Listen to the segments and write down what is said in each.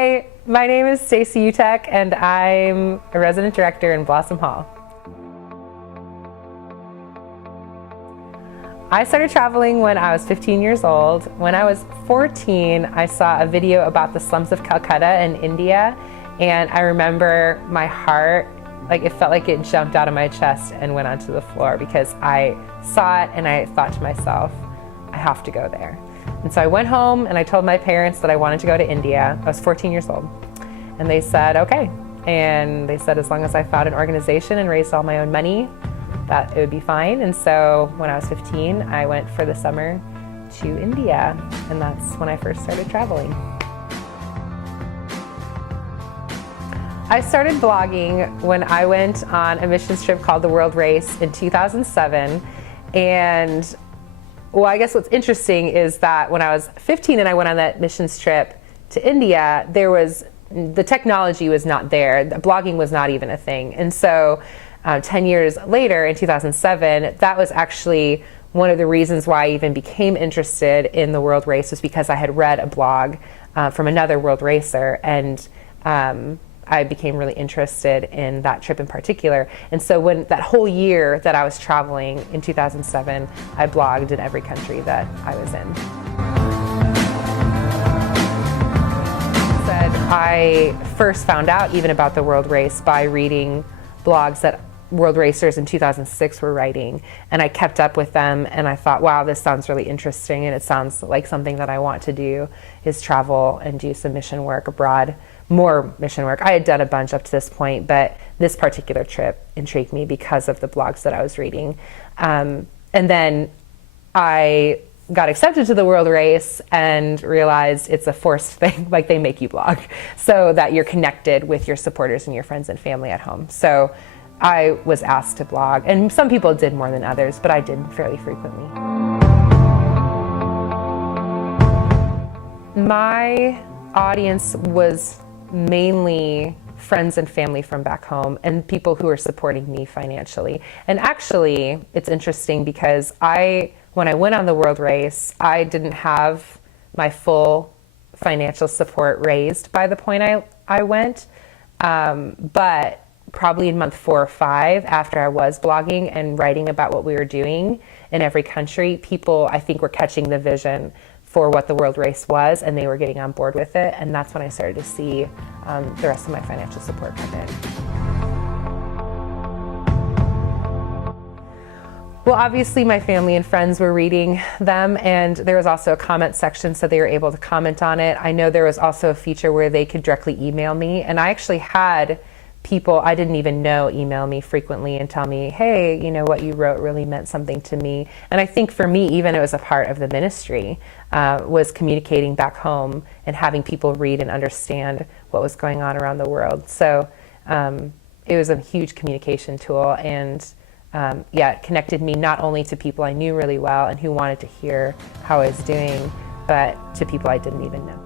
Hi, my name is Stacy and I'm a resident director in Blossom Hall. I started traveling when I was 15 years old. When I was 14, I saw a video about the slums of Calcutta in India, and I remember my heart, it felt like it jumped out of my chest and went onto the floor because I saw it and I thought to myself, I have to go there. And so I went home and I told my parents that I wanted to go to India. I was 14 years old. And they said, okay. And they said as long as I found an organization and raised all my own money, that it would be fine. And so when I was 15, I went for the summer to India. And that's when I first started traveling. I started blogging when I went on a missions trip called the World Race in 2007. And well, I guess what's interesting is that when I was 15 and I went on that missions trip to India, the technology was not there. Blogging was not even a thing. And so 10 years later, in 2007, that was actually one of the reasons why I even became interested in the World Race, was because I had read a blog from another world racer, and I became really interested in that trip in particular. And so when that whole year that I was traveling in 2007, I blogged in every country that I was in. I first found out even about the World Race by reading blogs that world racers in 2006 were writing, and I kept up with them, and I thought, wow, this sounds really interesting, and it sounds like something that I want to do, is travel and do some mission work abroad. More mission work. I had done a bunch up to this point, but this particular trip intrigued me because of the blogs that I was reading. And then I got accepted to the World Race and realized it's a forced thing, like they make you blog so that you're connected with your supporters and your friends and family at home. So I was asked to blog, and some people did more than others, but I did fairly frequently. My audience was mainly friends and family from back home and people who are supporting me financially. And actually, it's interesting because when I went on the World Race, I didn't have my full financial support raised by the point I went. But probably in month 4 or 5, after I was blogging and writing about what we were doing in every country, people, I think, were catching the vision for what the World Race was, and they were getting on board with it. And that's when I started to see the rest of my financial support come in. Well, obviously my family and friends were reading them, and there was also a comment section, so they were able to comment on it. I know there was also a feature where they could directly email me, and I actually had people I didn't even know email me frequently and tell me, hey, what you wrote really meant something to me. And I think for me, even it was a part of the ministry, was communicating back home and having people read and understand what was going on around the world. So it was a huge communication tool, and it connected me not only to people I knew really well and who wanted to hear how I was doing, but to people I didn't even know.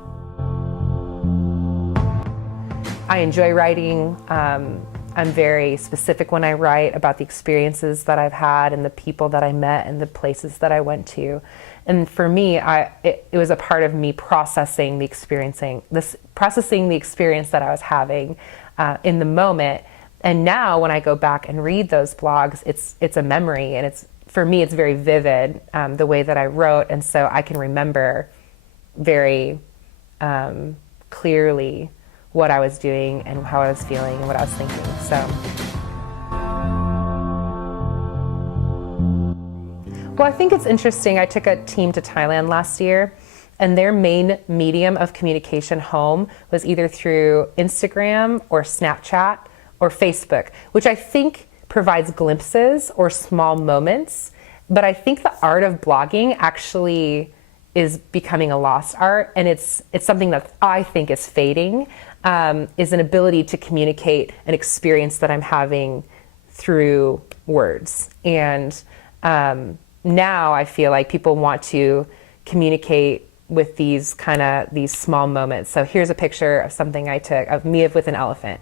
I enjoy writing. I'm very specific when I write about the experiences that I've had and the people that I met and the places that I went to. And for me, it was a part of me processing the experience that I was having in the moment. And now when I go back and read those blogs, it's a memory, and for me, it's very vivid, the way that I wrote. And so I can remember very clearly what I was doing and how I was feeling and what I was thinking. Well, I think it's interesting. I took a team to Thailand last year, and their main medium of communication home was either through Instagram or Snapchat or Facebook, which I think provides glimpses or small moments. But I think the art of blogging actually is becoming a lost art, and it's something that I think is fading, is an ability to communicate an experience that I'm having through words. And now I feel like people want to communicate with these small moments. So here's a picture of something I took of me with an elephant,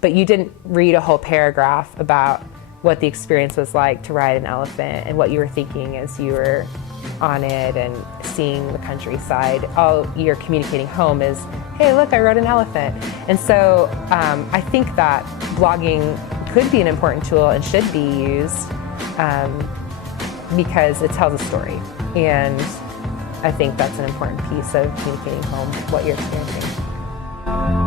but you didn't read a whole paragraph about what the experience was like to ride an elephant and what you were thinking as you were on it and seeing the countryside. All you're communicating home is, hey, look, I rode an elephant. And so I think that blogging could be an important tool and should be used because it tells a story. And I think that's an important piece of communicating home what you're experiencing.